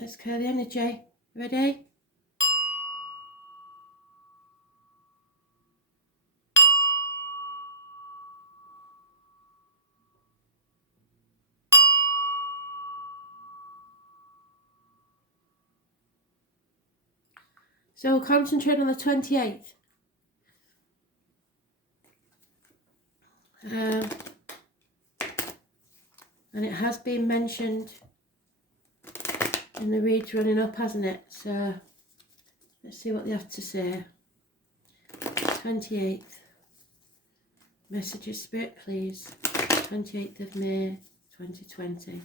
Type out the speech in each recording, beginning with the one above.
Let's clear the energy. Ready? So we'll concentrate on the 28th. And it has been mentioned in the reads running up, hasn't it? So let's see what they have to say. 28th. Messages, Spirit, please. 28th of May, 2020.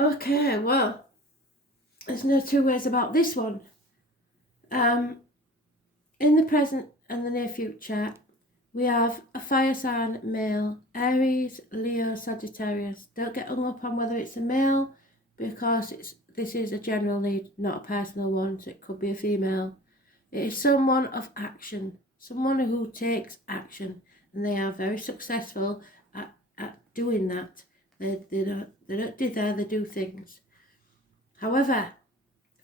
Okay, well, there's no two ways about this one. In the present and the near future, we have a fire sign male, Aries, Leo, Sagittarius. Don't get hung up on whether it's a male, because this is a general need, not a personal one, so it could be a female. It is someone of action, someone who takes action, and they are very successful at doing that. They don't dither, they do things. However,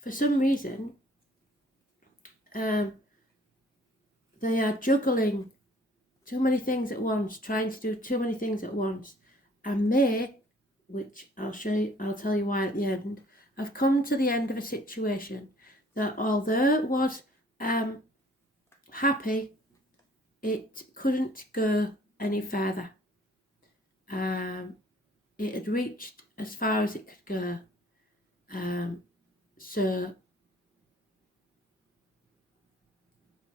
for some reason, they are juggling too many things at once, trying to do too many things at once, and may, which I'll tell you why at the end, have come to the end of a situation that, although it was happy, it couldn't go any further. It had reached as far as it could go. So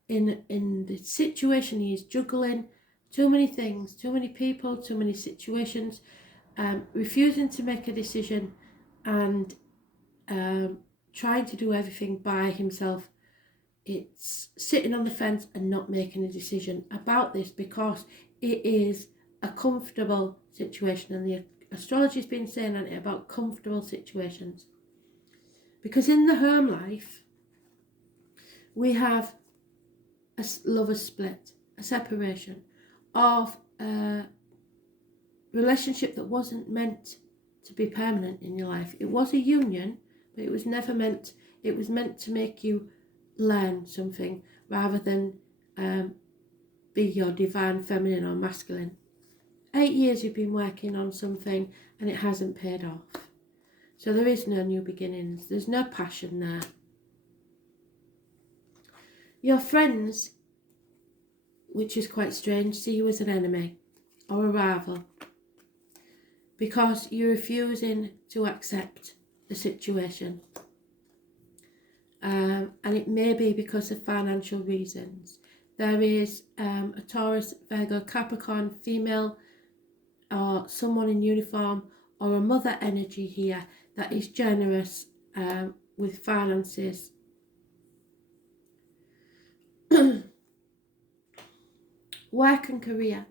in the situation, he is juggling too many things, too many people, too many situations, refusing to make a decision, and trying to do everything by himself. It's sitting on the fence and not making a decision about this, because it is a comfortable situation, and the astrology's been saying on it about comfortable situations. Because in the home life, we have a lover's split, a separation of a relationship that wasn't meant to be permanent in your life. It was a union, but it was never meant, it was meant to make you learn something rather than be your divine feminine or masculine. 8 years you've been working on something and it hasn't paid off. So there is no new beginnings. There's no passion there. Your friends, which is quite strange, see you as an enemy or a rival, because you're refusing to accept the situation. And it may be because of financial reasons. There is a Taurus, Virgo, Capricorn female, or someone in uniform, or a mother energy here that is generous with finances. Work and career.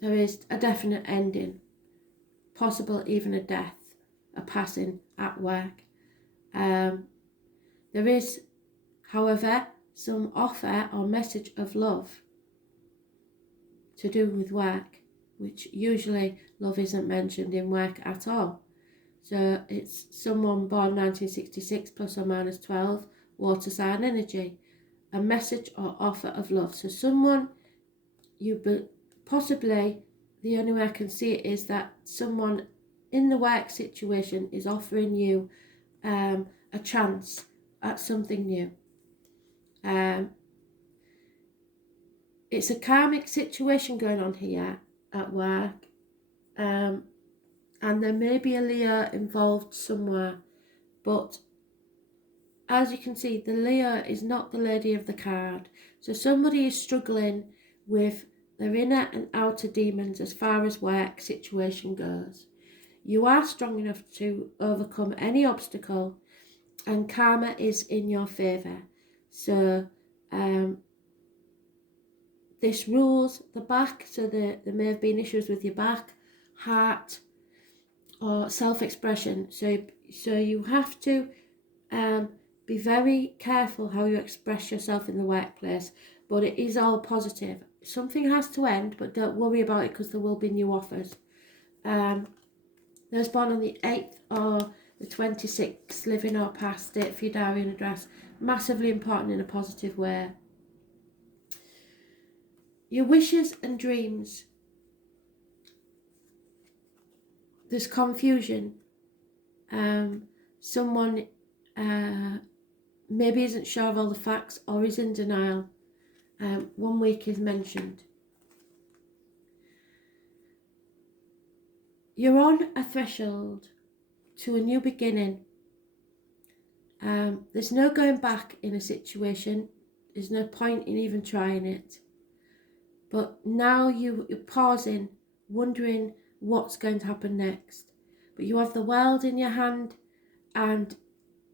There is a definite ending, possible even a death, a passing at work. There is, however, some offer or message of love. to do with work, which usually love isn't mentioned in work at all. So it's someone born 1966 plus or minus 12, water sign energy, a message or offer of love. So someone possibly, the only way I can see it is that someone in the work situation is offering you a chance at something new. It's a karmic situation going on here at work, and there may be a Leo involved somewhere, but as you can see, the Leo is not the lady of the card. So somebody is struggling with their inner and outer demons as far as work situation goes. You are strong enough to overcome any obstacle, and karma is in your favour. So this rules the back, so there may have been issues with your back, heart, or self-expression. So you have to be very careful how you express yourself in the workplace, but it is all positive. Something has to end, but don't worry about it because there will be new offers. Those born on the 8th or the 26th, living or past, date for your diary and address, massively important in a positive way. Your wishes and dreams. There's confusion. Someone maybe isn't sure of all the facts or is in denial. 1 week is mentioned. You're on a threshold to a new beginning. There's no going back in a situation. There's no point in even trying it. But now you're pausing, wondering what's going to happen next. But you have the world in your hand and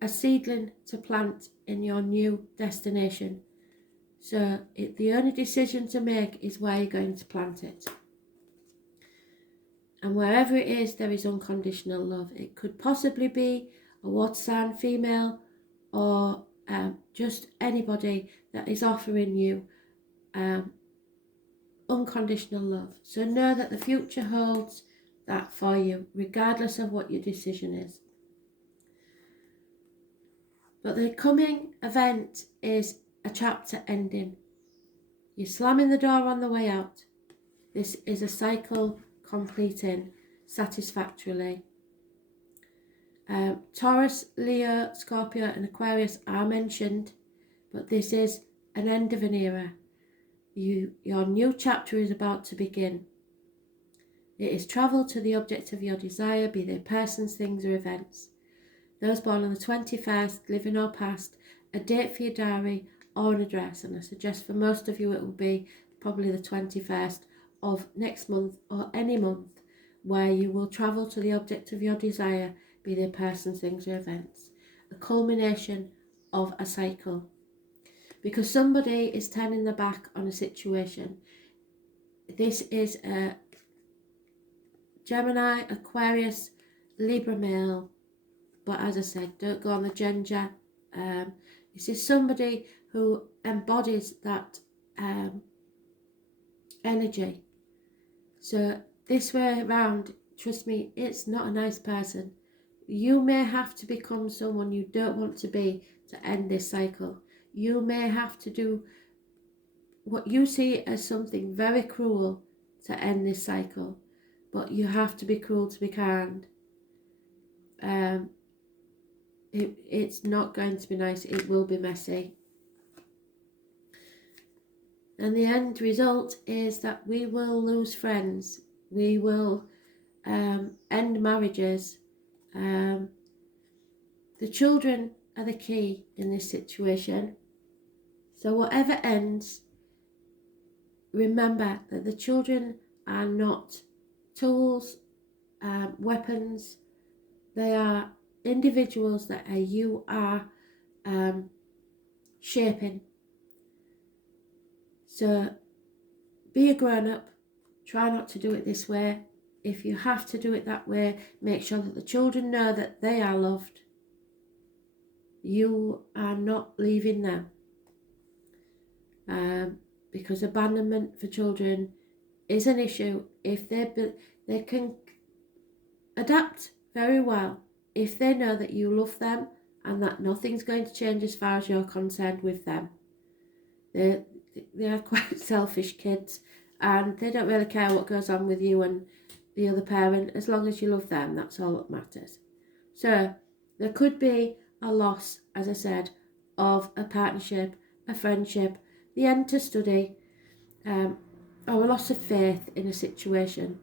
a seedling to plant in your new destination. So the only decision to make is where you're going to plant it. And wherever it is, there is unconditional love. It could possibly be a water sign female or just anybody that is offering you unconditional love. So know that the future holds that for you, regardless of what your decision is. But the coming event is a chapter ending. You're slamming the door on the way out. This is a cycle completing satisfactorily. Taurus, Leo, Scorpio and Aquarius are mentioned, but this is an end of an era. Your new chapter is about to begin. It is travel to the object of your desire, be they persons, things or events. Those born on the 21st, living or past, a date for your diary or an address, and I suggest for most of you it will be probably the 21st of next month or any month, where you will travel to the object of your desire, be they persons, things or events. A culmination of a cycle. Because somebody is turning their back on a situation. This is a Gemini, Aquarius, Libra male, but as I said, don't go on the gender. This is somebody who embodies that energy. So this way around, trust me, it's not a nice person. You may have to become someone you don't want to be to end this cycle. You may have to do what you see as something very cruel to end this cycle, but you have to be cruel to be kind. It's not going to be nice. It will be messy. And the end result is that we will lose friends. We will end marriages. The children are the key in this situation. So whatever ends, remember that the children are not tools, weapons. They are individuals that you are shaping. So be a grown-up. Try not to do it this way. If you have to do it that way, make sure that the children know that they are loved. You are not leaving them. Because abandonment for children is an issue if they can adapt very well if they know that you love them and that nothing's going to change as far as you're concerned with them. They are quite selfish kids, and they don't really care what goes on with you and the other parent. As long as you love them, that's all that matters. So there could be a loss, as I said, of a partnership, a friendship, the end to study, or a loss of faith in a situation.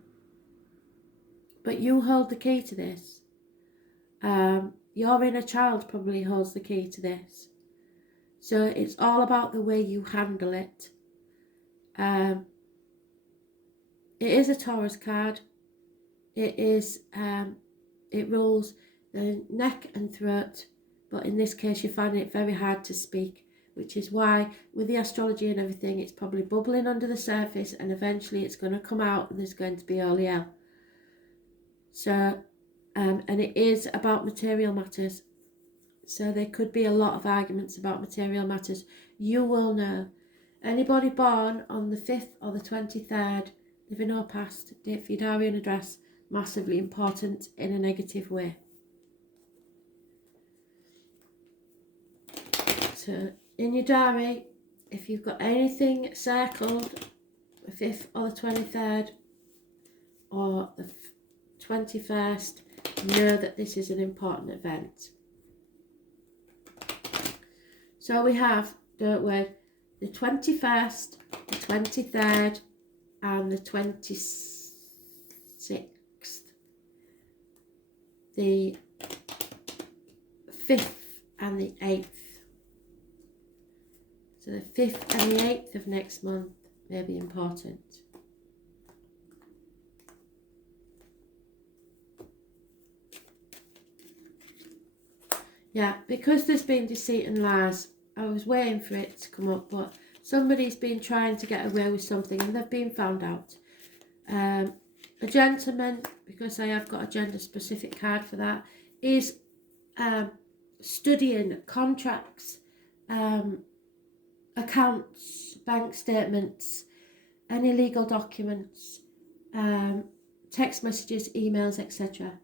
But you hold the key to this. Your inner child probably holds the key to this. So it's all about the way you handle it. It is a Taurus card. It rules the neck and throat, but in this case you find it very hard to speak, which is why with the astrology and everything it's probably bubbling under the surface, and eventually it's going to come out and there's going to be all hell. So and it is about material matters, so there could be a lot of arguments about material matters. You will know. Anybody born on the 5th or the 23rd, living or past, date for your diary and address, massively important in a negative way. So in your diary, if you've got anything circled, the 5th or the 23rd or the 21st, know that this is an important event. So we have, don't we, the 21st, the 23rd and the 26th. The 5th and the 8th. So the 5th and the 8th of next month may be important. Yeah, because there's been deceit and lies, I was waiting for it to come up, but somebody's been trying to get away with something and they've been found out. A gentleman, because I have got a gender specific card for that, is studying contracts, accounts, bank statements, any legal documents, text messages, emails, etc.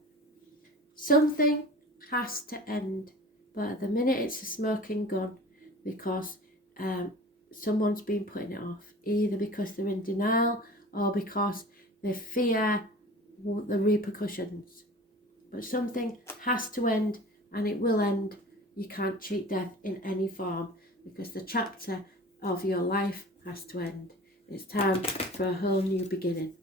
Something has to end, but at the minute it's a smoking gun, because someone's been putting it off, either because they're in denial or because they fear the repercussions. But something has to end, and it will end. You can't cheat death in any form, because the chapter of your life has to end. It's time for a whole new beginning.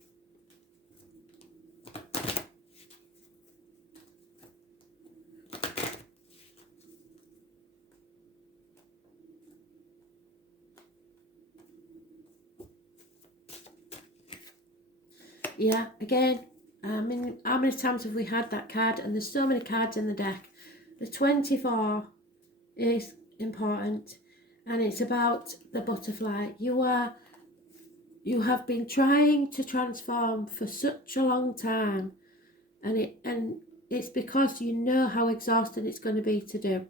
Yeah, again, how many times have we had that card? And there's so many cards in the deck. The 24 is important, and it's about the butterfly. You have been trying to transform for such a long time, and it's because you know how exhausting it's going to be to do.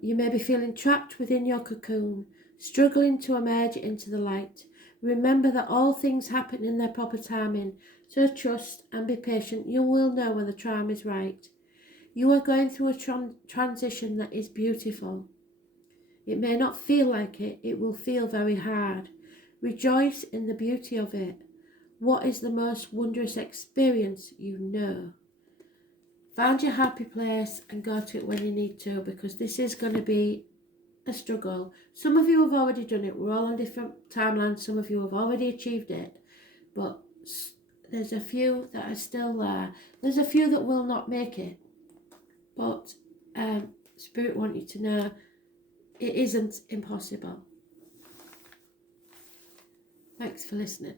You may be feeling trapped within your cocoon, struggling to emerge into the light. Remember that all things happen in their proper timing, so trust and be patient. You will know when the time is right. You are going through a transition that is beautiful. It may not feel like it, it will feel very hard. Rejoice in the beauty of it. What is the most wondrous experience you know? Find your happy place and go to it when you need to, because this is going to be a struggle. Some of you have already done it. We're all on different timelines. Some of you have already achieved it, but there's a few that are still there. There's a few that will not make it, but Spirit want you to know it isn't impossible. Thanks for listening.